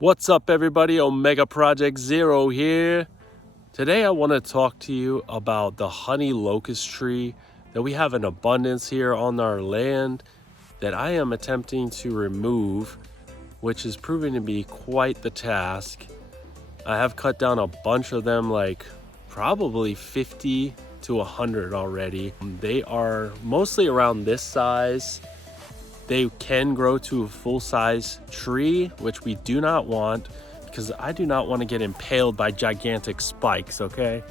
What's up everybody, Omega Project Zero here. Today I want to talk to you about the honey locust tree that we have in abundance here on our land that I am attempting to remove, which is proving to be quite the task. I have cut down a bunch of them, like probably 50 to 100 already. They are mostly around this size. They can grow to a full-size tree, which we do not want because I do not want to get impaled by gigantic spikes, okay?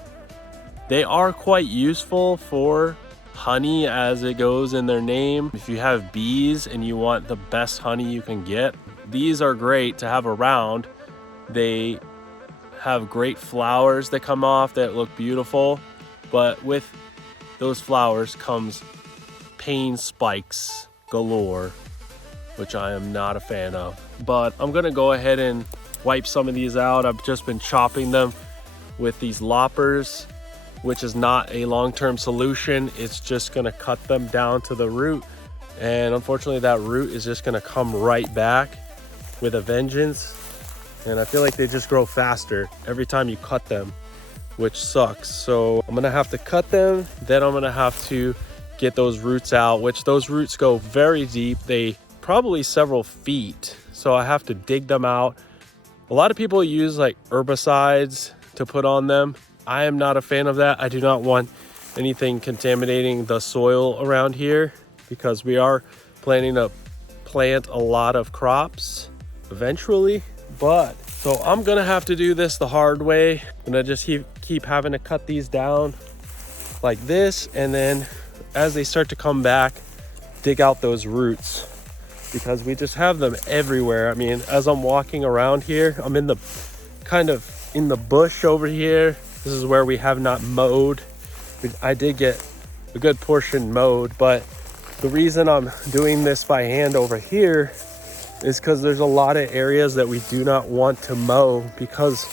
They are quite useful for honey, as it goes in their name. If you have bees and you want the best honey you can get, these are great to have around. They have great flowers that come off that look beautiful, but with those flowers comes pain spikes galore, which I am not a fan of. But I'm gonna go ahead and wipe some of these out. I've just been chopping them with these loppers, which is not a long-term solution. It's just gonna cut them down to the root, and unfortunately that root is just gonna come right back with a vengeance. And I feel like they just grow faster every time you cut them, which sucks. So I'm gonna have to cut them, then I'm gonna have to get those roots out, which those roots go very deep. They probably several feet, so I have to dig them out. A lot of people use like herbicides to put on them. I am not a fan of that. I do not want anything contaminating the soil around here because we are planning to plant a lot of crops eventually. But so I'm gonna have to do this the hard way. I'm gonna just keep having to cut these down like this, and then as they start to come back, dig out those roots, because we just have them everywhere. I mean, as I'm walking around here, I'm in the bush over here. This is where we have not mowed. I did get a good portion mowed, but the reason I'm doing this by hand over here is because there's a lot of areas that we do not want to mow because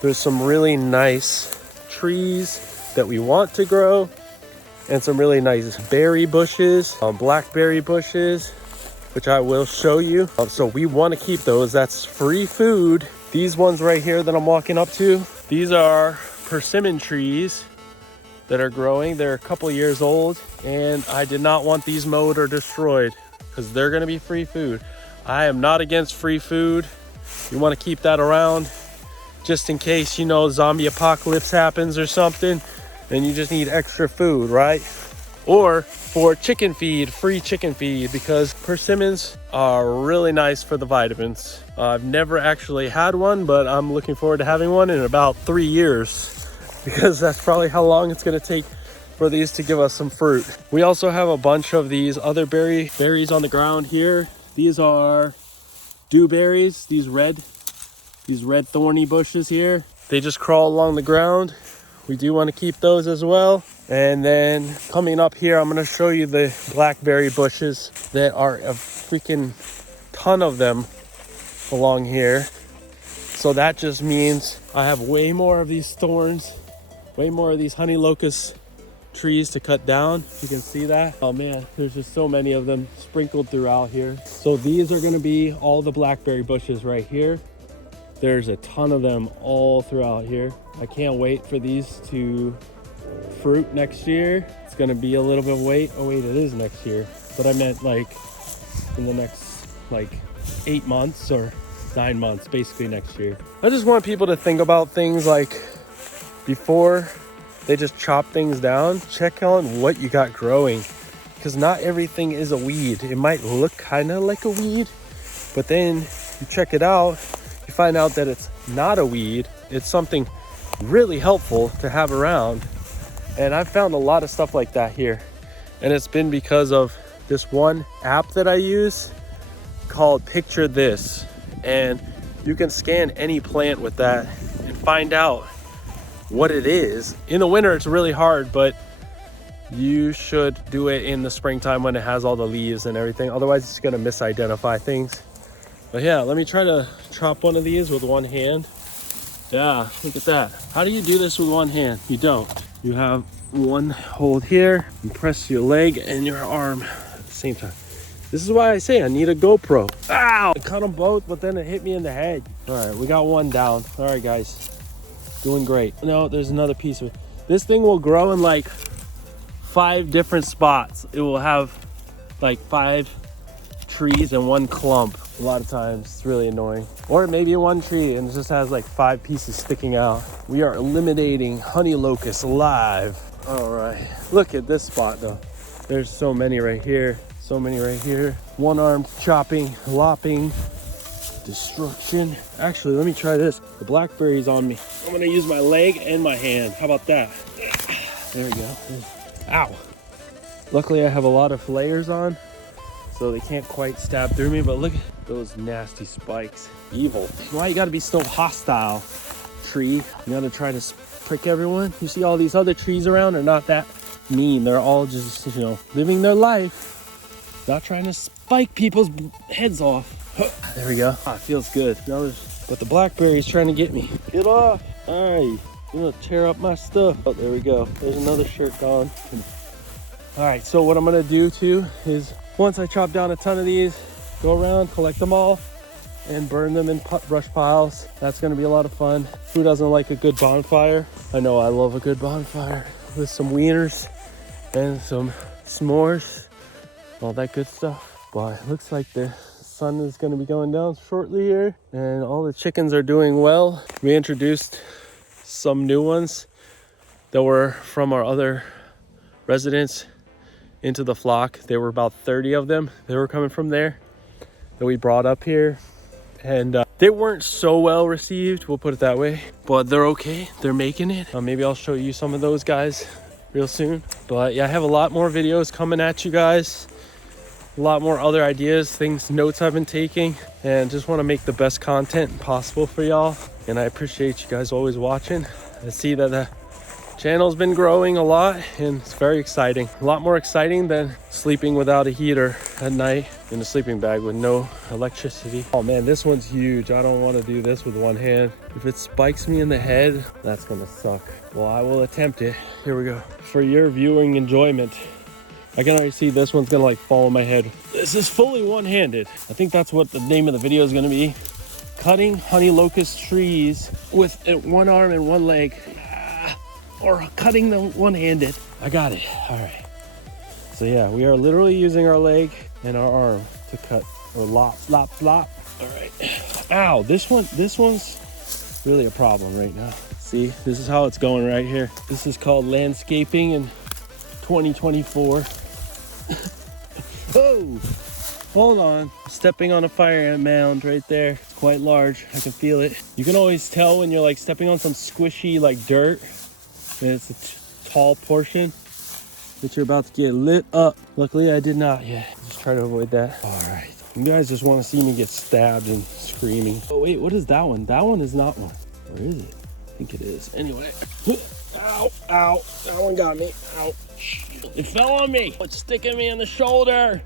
there's some really nice trees that we want to grow and some really nice berry bushes, blackberry bushes, which I will show you. So we want to keep those. That's free food. These ones right here that I'm walking up to, these are persimmon trees that are growing. They're a couple years old, and I did not want these mowed or destroyed because they're going to be free food. I am not against free food. You want to keep that around just in case, you know, zombie apocalypse happens or something, and you just need extra food, right? Or for chicken feed, free chicken feed, because persimmons are really nice for the vitamins. I've never actually had one, but I'm looking forward to having one in about 3 years, because that's probably how long it's going to take for these to give us some fruit. We also have a bunch of these other berries on the ground here. These are dewberries, these red thorny bushes here. They just crawl along the ground. We do want to keep those as well. And then coming up here, I'm going to show you the blackberry bushes that are a freaking ton of them along here. So that just means I have way more of these thorns, way more of these honey locust trees to cut down. You can see that. Oh man, there's just so many of them sprinkled throughout here. So these are going to be all the blackberry bushes right here. There's a ton of them all throughout here. I can't wait for these to fruit next year. It's going to be a little bit of wait. Oh wait, it is next year. But I meant like in the next like 8 months or 9 months, basically next year. I just want people to think about things like before they just chop things down. Check on what you got growing, because not everything is a weed. It might look kind of like a weed, but then you check it out, you find out that it's not a weed. It's something really helpful to have around. And I've found a lot of stuff like that here, and it's been because of this one app that I use called Picture This, and you can scan any plant with that and find out what it is. In the winter it's really hard, but you should do it in the springtime when it has all the leaves and everything. Otherwise it's going to misidentify things. But yeah, let me try to chop one of these with one hand. Yeah, look at that. How do you do this with one hand? You don't. You have one hold here, you press your leg and your arm at the same time. This is why I say I need a GoPro. Ow! I cut them both, but then it hit me in the head. All right, we got one down. All right, guys. Doing great. No, there's another piece of it. This thing will grow in like 5 different spots. It will have like 5 trees in one clump. A lot of times it's really annoying. Or maybe one tree and it just has like 5 pieces sticking out. We are eliminating honey locusts alive. All right, look at this spot though. There's so many right here, so many right here. One-armed chopping, lopping, destruction. Actually, let me try this. The blackberry's on me. I'm gonna use my leg and my hand. How about that? There we go. Ow. Luckily I have a lot of layers on, so they can't quite stab through me, but look at those nasty spikes. Evil. Why you gotta be so hostile, tree? You gotta try to prick everyone. You see all these other trees around are not that mean. They're all just, you know, living their life, not trying to spike people's heads off. There we go. Ah, it feels good. But the blackberry's trying to get me. Get off. All right, you're gonna tear up my stuff. Oh, there we go. There's another shirt gone. All right, so what I'm gonna do too is once I chop down a ton of these, go around, collect them all, and burn them in brush piles. That's gonna be a lot of fun. Who doesn't like a good bonfire? I know I love a good bonfire with some wieners and some s'mores, all that good stuff. But it looks like the sun is gonna be going down shortly here, and all the chickens are doing well. We introduced some new ones that were from our other residents into the flock. There were about 30 of them. They were coming from there that we brought up here, and they weren't so well received, we'll put it that way, but they're okay. They're making it. Maybe I'll show you some of those guys real soon. But yeah, I have a lot more videos coming at you guys, a lot more other ideas, things, notes I've been taking, and just want to make the best content possible for y'all. And I appreciate you guys always watching. I see that the channel's been growing a lot, and it's very exciting. A lot more exciting than sleeping without a heater at night in a sleeping bag with no electricity. Oh man, this one's huge. I don't want to do this with one hand. If it spikes me in the head, that's gonna suck. Well, I will attempt it. Here we go. For your viewing enjoyment, I can already see this one's gonna like fall on my head. This is fully one-handed. I think that's what the name of the video is gonna be. Cutting honey locust trees with one arm and one leg. Or cutting them one-handed. I got it. All right. So yeah, we are literally using our leg and our arm to cut or lop. All right. Ow, this one's really a problem right now. See, this is how it's going right here. This is called landscaping in 2024. Oh, hold on. Stepping on a fire ant mound right there. It's quite large. I can feel it. You can always tell when you're like stepping on some squishy like dirt, and it's a tall portion that you're about to get lit up. Luckily, I did not yet. Just try to avoid that. All right. You guys just want to see me get stabbed and screaming. Oh, wait, what is that one? That one is not one. Or is it? I think it is. Anyway. Ow, ow. That one got me. Ow. It fell on me. It's sticking me in the shoulder.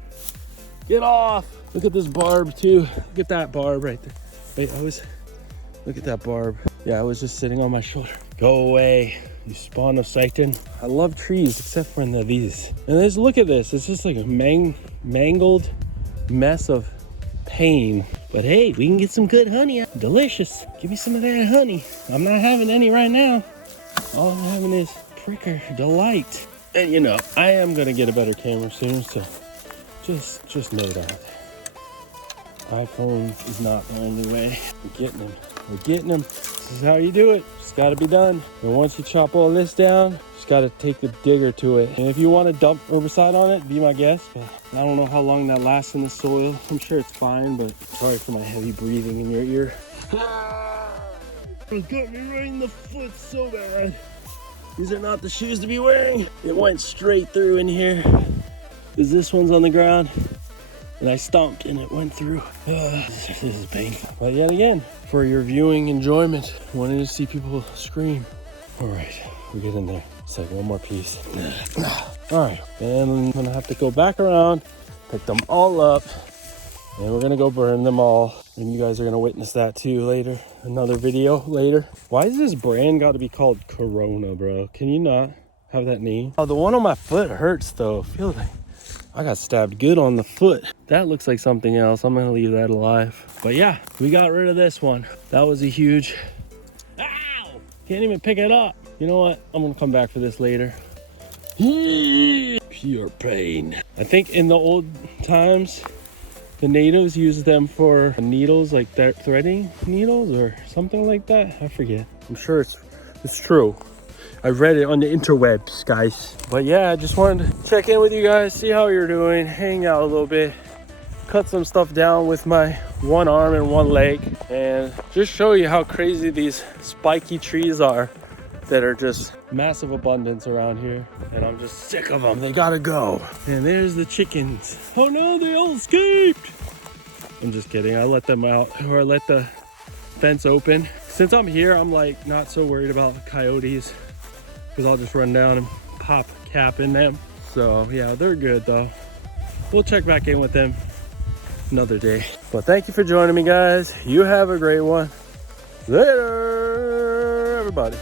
Get off. Look at this barb, too. Look at that barb right there. Wait, look at that barb. Yeah, I was just sitting on my shoulder. Go away, you spawn of Satan. I love trees, except for when they're these. And just look at this. It's just like a mangled mess of pain. But hey, we can get some good honey. Delicious. Give me some of that honey. I'm not having any right now. All I'm having is pricker delight. And you know, I am gonna get a better camera soon, so just know that. iPhone is not the only way. We're getting them. We're getting them. This is how you do it. Just gotta be done. And once you chop all this down, just gotta take the digger to it. And if you want to dump herbicide on it, be my guest. But I don't know how long that lasts in the soil. I'm sure it's fine, but sorry for my heavy breathing in your ear. It got me right in the foot so bad. These are not the shoes to be wearing. It went straight through in here. Because this one's on the ground. And I stomped and it went through. This is painful. But yet again, for your viewing enjoyment, wanting to see people scream. All right, we get in there. It's like one more piece. All right, and I'm gonna have to go back around, pick them all up, and we're gonna go burn them all. And you guys are gonna witness that too later. Another video later. Why is this brand got to be called Corona, bro? Can you not have that name? Oh, the one on my foot hurts though. I got stabbed good on the foot. That looks like something else. I'm gonna leave that alive. But yeah, we got rid of this one. That was a huge, ow! Can't even pick it up. You know what? I'm gonna come back for this later. Pure pain. I think in the old times, the natives used them for needles, like threading needles or something like that. I forget. I'm sure it's true. I read it on the interwebs, guys. But yeah, I just wanted to check in with you guys, see how you're doing, hang out a little bit, cut some stuff down with my one arm and one leg, and just show you how crazy these spiky trees are that are just massive abundance around here. And I'm just sick of them. They gotta go. And there's the chickens. Oh no, they all escaped. I'm just kidding. I let them out, or I let the fence open. Since I'm here, I'm like not so worried about coyotes, because I'll just run down and pop cap in them. So yeah, they're good though. We'll check back in with them another day. But thank you for joining me, guys. You have a great one. Later, everybody.